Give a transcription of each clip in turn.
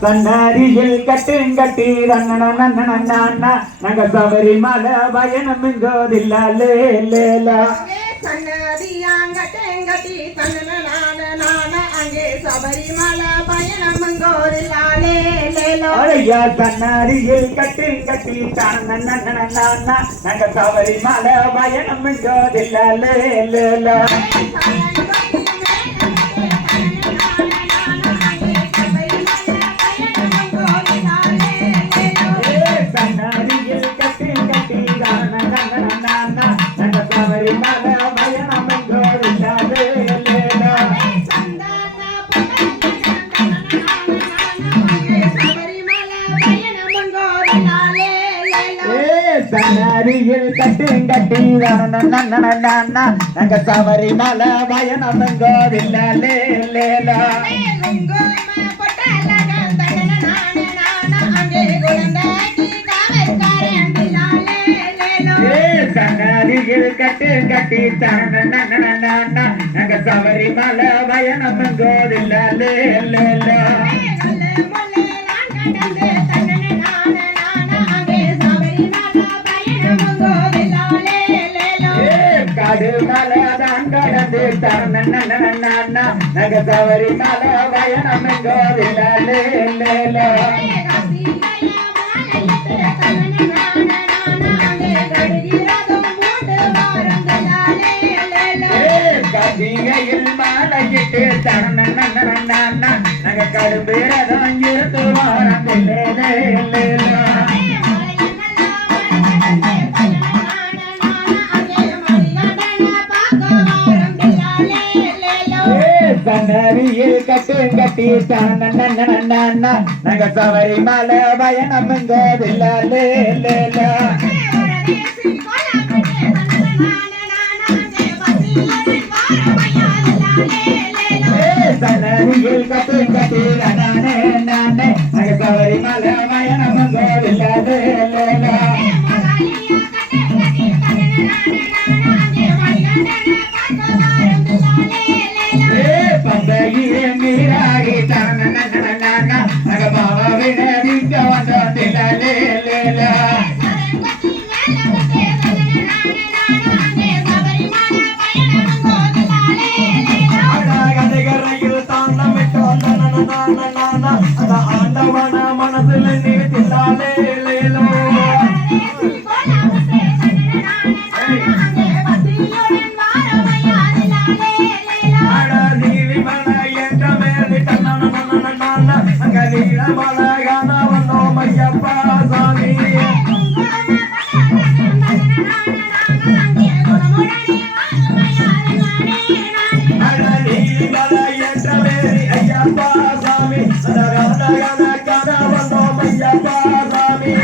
சன்னரியில் கட்டி நாங்க சபரிமலை பயணம் எங்கோதில்ல லேலா சன்னதியாங்கட்டி அங்கே சபரிமலை பயணம் எங்கோதில்ல ஐயா சன்னரியில் கட்டி நாங்க சபரிமலை பயணம் எங்கோதில்ல லேலா சன்னரியில் கட்டி நாங்க சபரிமலை பயணம் எங்கோதில்ல லேலா சன்னரியில் கட்டி நாங்க சபரிமலை பயணம் எங்கோதில்ல லேலா காடுமலதான் கடந்து நாங்க சபரிமலை பயணம் எங்கோதில்ல லேலா கதிகையில் மாலையிட்டு நாங்க கடும்பேரதான் இருந்து வாரம் சன்னரியில் கட்டி நாங்க சபரிமலை பயணம் எங்கோதில்ல லேலா சன்னரியில் கட்டி நாங்க சபரிமலை பயணம் எங்கோதில்ல லேலா பந்தையிலே மீராகி நாங்க பாவாவிட வீக்க வந்தோதில்ல லேலா கதைகரையில் தாண்டமிட்டு அந்த ஆண்டவன மனசுல நீட்டில்லாலே லேலோ நீலமலகான வந்தோம் ஐயப்பா சாமி ஐயப்பா சாமி வந்தோம் ஐயப்பா சாமி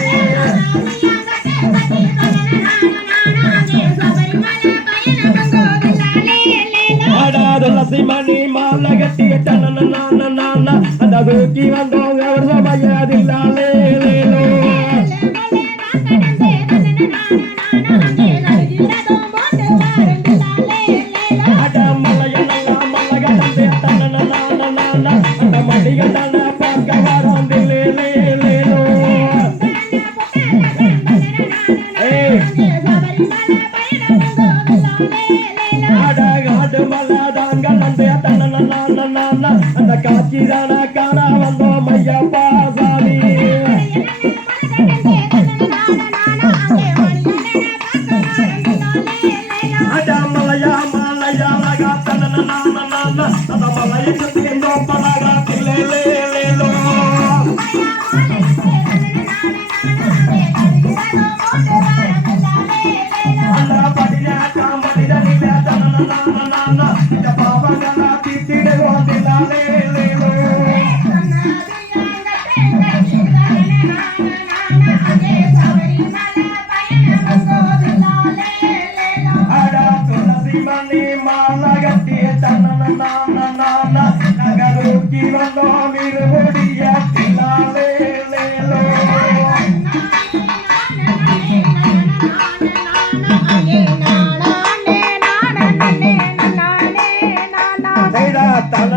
துளசி மணி மாலை கட்டிய அந்த தூக்கி வந்தோம் அவர் சமையதில்லாலே அந்த மடிகள் பார்க்க வரோந்தில்லே அந்த காட்சிதான காண வந்தோம் ஐயப்பா சாமி மலையா அந்த மலையை சுற்றி பலகாத்திலே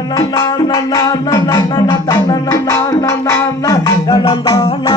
na na na தன்னன தன்னன நான நான தனந்தானா